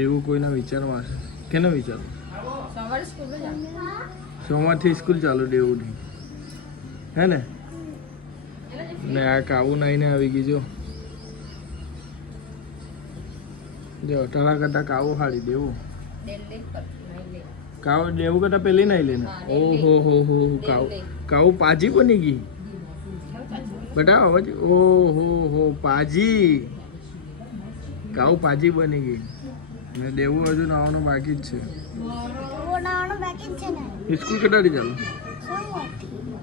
દેવું કોઈના વિચારમાં છે કેનો વિચાર સોમવારથી સ્કૂલ ચાલુ દેવુંની હે ને આ કાવું નાઈને આવી ગઈ જો તારા કરતા કાવું હાડી દેવું કાવ દેવું કરતા પેલી નાઈ લેને ઓહો હો કાવું પાજી બની ગઈ બતાવો પછી ઓહો હો પાજી કાવું પાજી બની ગઈ ને દેવું હજુ નાવાનું બાકી જ છે સ્કૂલ કેટલાથી ચાલુ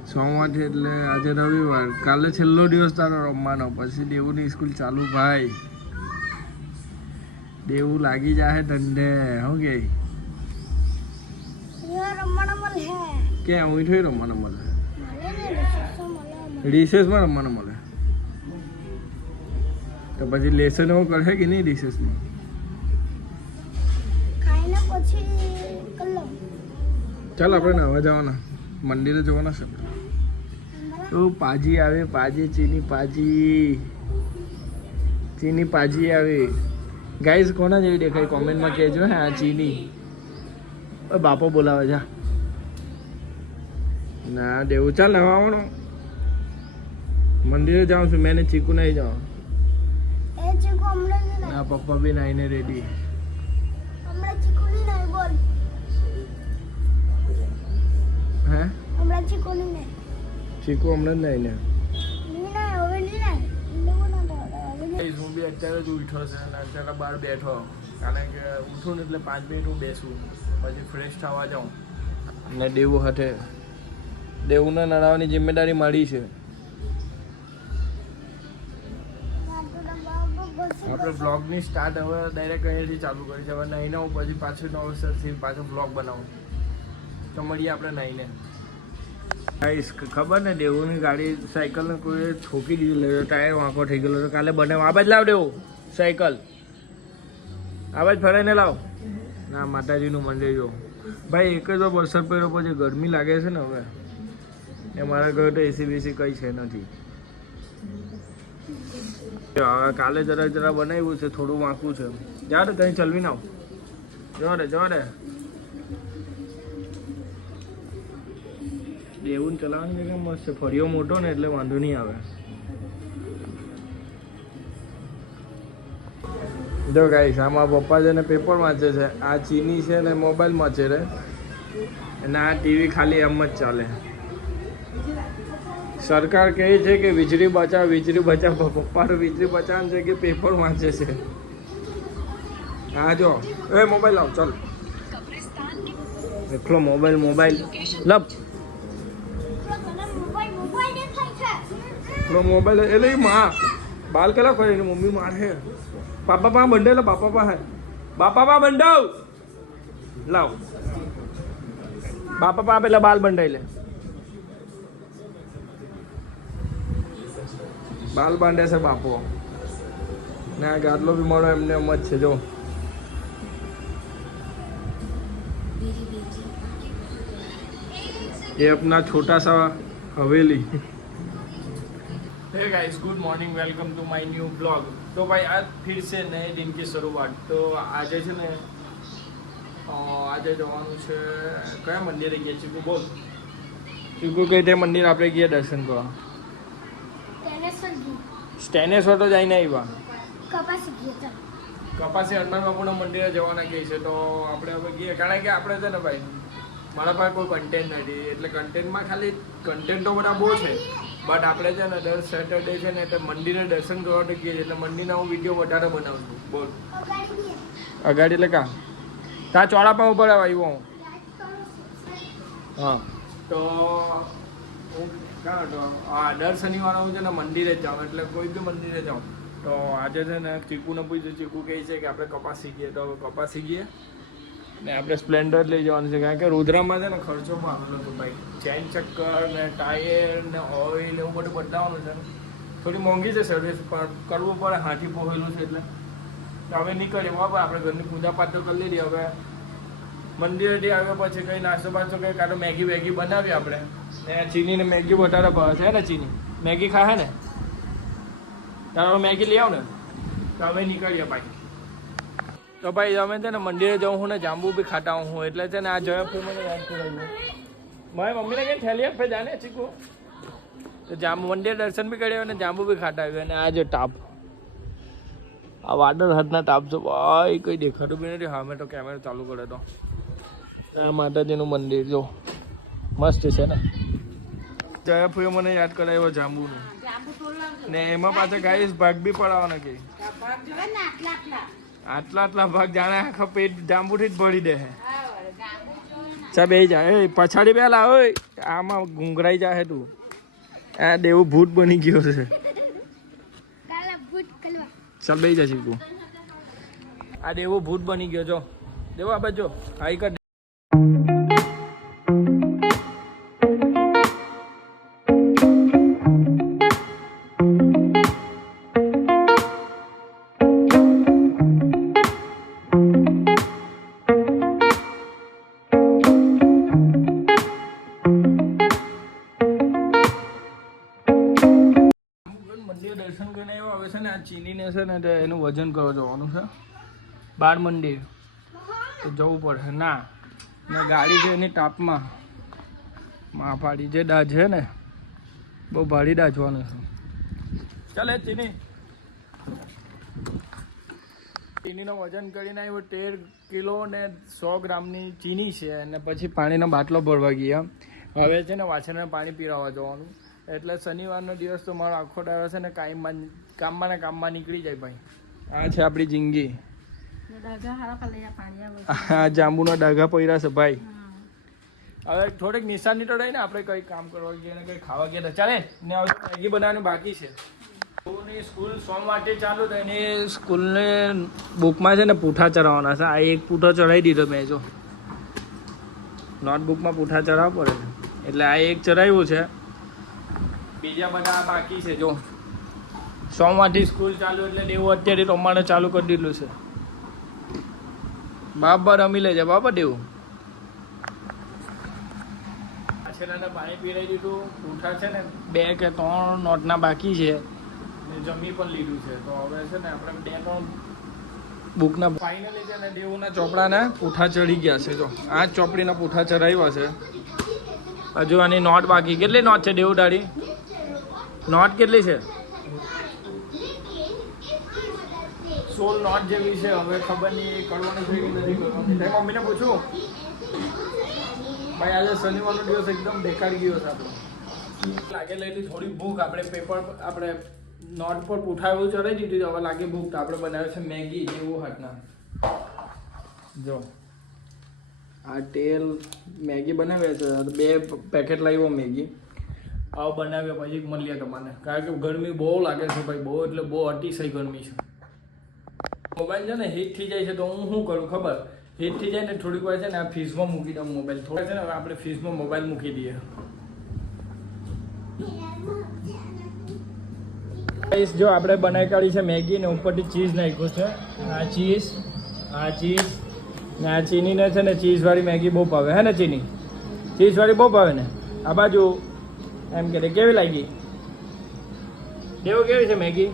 સોમવારથી એટલે આજે રવિવાર કાલે છેલ્લો દિવસ તારો રમવાનો પછી દેવુની સ્કૂલ ચાલુ ભાઈ દેવું લાગી જાય ધંધે શું કે ક્યાં હું થોડી રમવાના મળે રિસેસમાં રમવાના મળે તો પછી લેસન એવું કરશે કે નહીં રિસેસમાં ચાલ આપણે નવા જવાના મંદિરે જવાના છે તો પાજી આવે પાજી ચીની પાજી આવે ગાઈઝ કોના જેવી દેખાય કોમેન્ટમાં કહેજો હે આ ચીની બાપો બોલાવે જા ના દેવું ચાલ નવા આવવાનું મંદિરે જાઉં છું મેં ચીકુ નહીં જાઉં ના પપ્પા બી નાઈને રેડી હે ચીકુ હમણાં જ નાઈને હું બી અત્યારે જ ઉઠ્યો છે અને અત્યારે બહાર બેઠો કારણ કે ઉઠું ને એટલે 5 મિનિટ હું બેસું પછી ફ્રેશ થવા જાઉં અને દેવું હાથે દેવુંને નડાવવાની જિમ્મેદારી મારી છે આપણે બ્લોગની સ્ટાર્ટ હવે ડાયરેક્ટ અહીંયાથી ચાલુ કરી છે હવે નાઈને હું પછી પાછું નવસરથી પાછો બ્લોગ બનાવું તો મળીએ આપણે નાઈને ખબર ને દેવુની ગાડી સાયકલને કોઈ ઠોકી દીધું ટાયર વાંકો થઈ ગયેલો તો કાલે બનાવ આ બાજ લાવ દેવું સાયકલ આ બાજ ફરાઈને લાવ ના માતાજીનું મંદિર જો ભાઈ એક જ વરસાદ પડ્યો પછી ગરમી લાગે છે ને હવે એ મારા ઘરે તો એસી બેસી કંઈ છે નથી હવે કાલે જરા બનાવ્યું છે થોડું વાંકું છે જા રે કંઈ ચલવી નાવ જવા દે દેવું ચલાવવાની જગ્યા મસ્ત છે ફરિયો મોટો ને એટલે વાંધો નહીં આવે જો ગાઈસ આમાં પપ્પા છે ને પેપર વાંચે છે આ ચીની છે ને મોબાઈલ વાંચે છે અને આ ટીવી ખાલી એમ જ ચાલે સરકાર કહે છે કે વીજળી બચાવ પપ્પાનો વીજળી બચાવવાનું છે કે પેપર વાંચે છે હા જો એ મોબાઈલ લાવ ચાલ એકલો મોબાઈલ લપ મોબાઈલ એટલે માં બાલ કેલા ફરે મમ્મી મારે પાપા પા બંધાવ બાપા પા બંધાવ લાવ બાપા પા પેલા બાલ બંધાઈ લે બાલ બાંધે છે બાપો ને આ ગાદલો બી મળો એમને એમ જ છે જો ये अपना छोटा सा हवेली hey guys good morning welcome to my new blog तो भाई आज फिर से नए दिन की शुरुआत तो આજે છે ને આજે જવાનું છે કયા મંદિરે ગયા ચીકુ બોલ ચીકુ કઈ તે મંદિર આપણે ગયા દર્શન કરવા સ્ટેનેશ્વર તો જઈને આવ્યા કપાસી હનુમાન બાપુના મંદિરે જવાના કહે છે તો આપણે હવે ગયા કારણ કે આપણે છે ને ભાઈ મારા પાસે કોઈ કન્ટેન્ટ નથી એટલે કન્ટેન્ટમાં ખાલી કન્ટેન્ટ તો બધા બહુ છે બટ આપણે છે ને દર સેટરડે છે ને એટલે મંદિરે દર્શન કરવા તો કહીએ એટલે મંદિરના હું વિડીયો વધારે બનાવું છું બોલ અગાડી એટલે કા ત્યાં ચોળાપા ઉપર આવ્યો હું હા તો હું ક્યાં હતો હા દર શનિવારે હું છે ને મંદિરે જ જાઉં એટલે કોઈ બી મંદિરે જાઉં તો આજે છે ને ચીકુને પૂછ્યું ચીકુ કહે છે કે આપણે કપાસ શીખીએ તો કપાસ શીખીએ ને આપણે સ્પ્લેન્ડર લઈ જવાનું છે કારણ કે રુદ્રામાં છે ને ખર્ચો પણ આવેલો હતો ભાઈ ચેન ચક્કર ને ટાયર ને ઓઇલ એવું બધું બદલાવાનું છે થોડી મોંઘી છે સર્વિસ પણ કરવું પડે હાથી પહોંચેલું છે એટલે હવે નીકળીએ બાપા આપણે ઘરની પૂજા પાઠ તો કરી લીધી હવે મંદિરેથી આવ્યા પછી કંઈ નાસ્તો બાસ્તો કંઈ કાં તો મેગી બનાવીએ આપણે ને ચીનીને મેગી વધારે ભાવે છે ને ચીની મેગી ખાય ને તારો મેગી લઈ આવ ને તો હવે નીકળીએ ભાઈ તો ભાઈ અમે છે ને મંદિરે જાઉં હું ને જાંબુ બી ખાતા હું એટલે છે ને આ જયા મને યાદ કરાવ્યું મારી મમ્મીને કઈ થેલી આપે જાને ચીકુ તો જાંબુ મંદિર દર્શન બી કર્યા અને જાંબુ બી ખાતા આવ્યું અને આ જો ટાપ આ વાદળ હાથના ટાપ છો ભાઈ કઈ દેખાતું બી નથી. હા મેં તો કેમેરો ચાલુ કર્યો તો આ માતાજીનું મંદિર જો મસ્ત છે ને. જયા ફૂએ મને યાદ કરાવ્યો જાંબુનું ને એમાં પાછા ગાઈસ ભાગ બી પડાવવાના કે આટલા ભાગ જાણે આખા પેટ જાંબુથી જ ભરી દે હે. ચા બે જાય પછાડી પેલા હોય આમાં ગુંગરાઈ જાય તું. આ દેવું ભૂત બની ગયો છે. ચાલ બે જાય તું. આ દેવો ભૂત બની ગયો જો દેવો આ બાજુ આઈ કર. દર્શન કરીને એવો આવે છે ને આ ચીનીને છે ને એનું વજન કરવા જવાનું છે બાર મંદિર તો જવું પડે ના ને ગાડી છે એની ટાપમાં માફાડી જે દાજ છે ને બહુ ભારી દાજવાનું છે. ચાલે ચીનીનું વજન કરીને આવ્યો 13 કિલો ને 100 ગ્રામની ચીની છે અને પછી પાણીનો બાટલો ભરવા ગયા. હવે છે ને વાછરને પાણી પીરાવવા જવાનું એટલે શનિવારનો દિવસ તો મારો આખો દાડો છે ને કામમાં ને કામમાં નીકળી જાય ભાઈ. આ છે આપણી જિંદગી. હા જાંબુના ડાઘા પડ્યા છે ભાઈ. હવે થોડીક નિશાની તો રહી ને આપણે કંઈ કામ કરવા ગયા ને કંઈ ખાવા ગયા ચાલે ને હવે મેગી બનાવવાનું બાકી છે. સ્કૂલ સોમવારે ચાલુ થાય એની સ્કૂલને બુકમાં છે ને પૂઠા ચડાવવાના છે. આ એક પૂઠો ચડાવી દીધો મેં જો નોટબુકમાં પૂઠા ચડાવવા પડે એટલે આ એક ચડાવ્યું છે. બીજા બધા બાકી છે જો સોમવારથી સ્કૂલ ચાલુ એટલે દેવું અત્યારે રમવાનું ચાલુ કરી દીધું છે. બાબર રમી લેજે બાબર દેવું. છેલ્લા પાણી પીરાઈ દીધું. પૂઠા છે ને 2 કે 3 નોટના બાકી છે ને જમી પણ લીધું છે. તો હવે છે ને આપણે 2-3 બુકના ફાઇનલી છે ને દેવુંના ચોપડાના પૂઠા ચડી ગયા છે. જો આ ચોપડીના પૂઠા ચડાવ્યા છે. હજુ આની નોટ બાકી. કેટલી નોટ છે દેવું તારી? નોટ કેટલી છે? 16 નોટ જેવી છે. હવે ખબર નહીં કરવાની છે કે નથી કરવાની. તારી મમ્મીને પૂછું ભાઈ આજે શનિવારનો દિવસ એકદમ બેકારી ગયો છે આપણો. લાગેલી થોડી ભૂખ આપણે પેપર આપણે નોટ પર પૂઠા એવું ચડાવી દીધું. હવે લાગે ભૂખ તો આપણે બનાવ્યું છે મેગી જેવું હાથના. જો આ તેલ મેગી બનાવ્યા છે 2 પેકેટ લાવ્યો મેગી. આવો બનાવ્યા પછી મળીએ તમને કારણ કે ગરમી બહુ લાગે છે ભાઈ. બહુ એટલે બહુ અતિશય ગરમી છે. મોબાઈલ છે ને હીટ થઈ જાય છે તો હું શું કરું ખબર? હીટ થઈ જાય ને થોડીક વાર છે ને આ ફ્રીજમાં મૂકી દઉં મોબાઈલ. થોડા છે ને હવે આપણે ફ્રીજમાં મોબાઈલ મૂકી દઈએ. જો આપણે બનાવી કાઢી છે મેગી ને ઉપરથી ચીઝ નાખ્યું છે. આ ચીઝ ને આ ચીનીને છે ને ચીઝવાળી મેગી બહુ ભાવે હે ને? ચીઝવાળી બહુ ભાવે ને? આ બાજુ એમ કે કેવી લાગી દેવું? કેવી છે મેગી?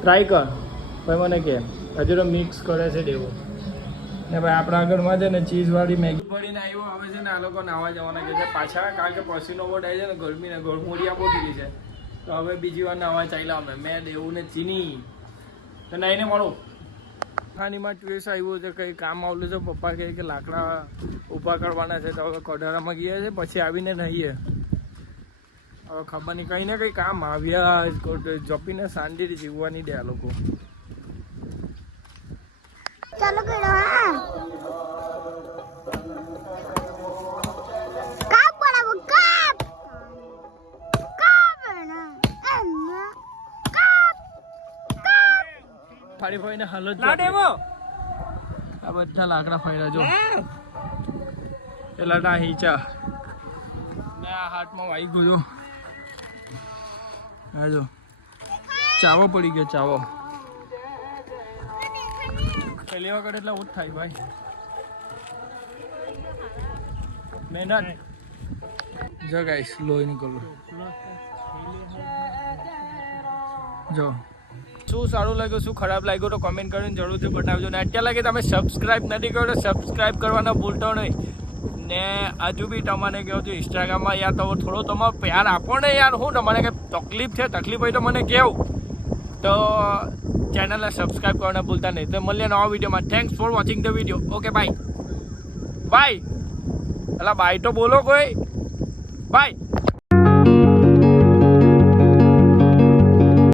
ટ્રાય કર ભાઈ મને કે હજુ તો મિક્સ કરે છે દેવું ને ભાઈ. આપણા આગળમાં છે ને ચીઝવાળી મેગી ભરીને આવ્યો. હવે છે ને આ લોકો નાવા જવાના કે છે પાછા કારણ કે પસીનો બહુ થાય છે ને ગરમી ને ગળમોડિયા બહુ થઈ છે. તો હવે બીજી વાર નાવા ચાલ્યા અમે મેં દેવું ને ચીની તો નહીં ને મળું. ખાનીમાં ટ્વેસ આવ્યું છે કંઈ કામ આવેલું છે. પપ્પા કહે કે લાકડા ઊભા કરવાના છે તો હવે કઢારામાં ગયા છે. પછી આવીને નહીએ હવે ખબર નહીં કંઈ ને કંઈ કામ આવ્યા જપીને શાંતિથી જીવવાની દે આ લોકો. ચાલો ફાડી ફાડીને હાલત આ બધા લાકડા ફાડ્યા જો પેલા ના હિંચા ને આ હાથમાં વાઈ ગયો. હા જો ચાવો પડી ગયો ચાવો. પહેલી વખત એટલે ઉઠ થાય ભાઈ મહેનત. જો ગાઈસ લોહી નીકળ્યું જો શું સારું લાગ્યું શું ખરાબ લાગ્યું તો કમેન્ટ કરીને જરૂરથી બતાવજો ને અત્યાર લાગે તમે સબસ્ક્રાઇબ નથી કર્યો તો સબસ્ક્રાઇબ કરવાનો ભૂલતો નહીં ને હજુ બી તમને કહું છું ઇન્સ્ટાગ્રામમાં યાર તો થોડો તમારો પ્યાર આપો ને યાર હું તમારે કંઈ તકલીફ હોય તો મને કહેવું તો ચેનલને સબસ્ક્રાઇબ કરવાના ભૂલતા નહીં તો મળીએ નવા વિડીયોમાં thanks for watching the video okay bye bye અલા બાય તો બોલો કોઈ બાય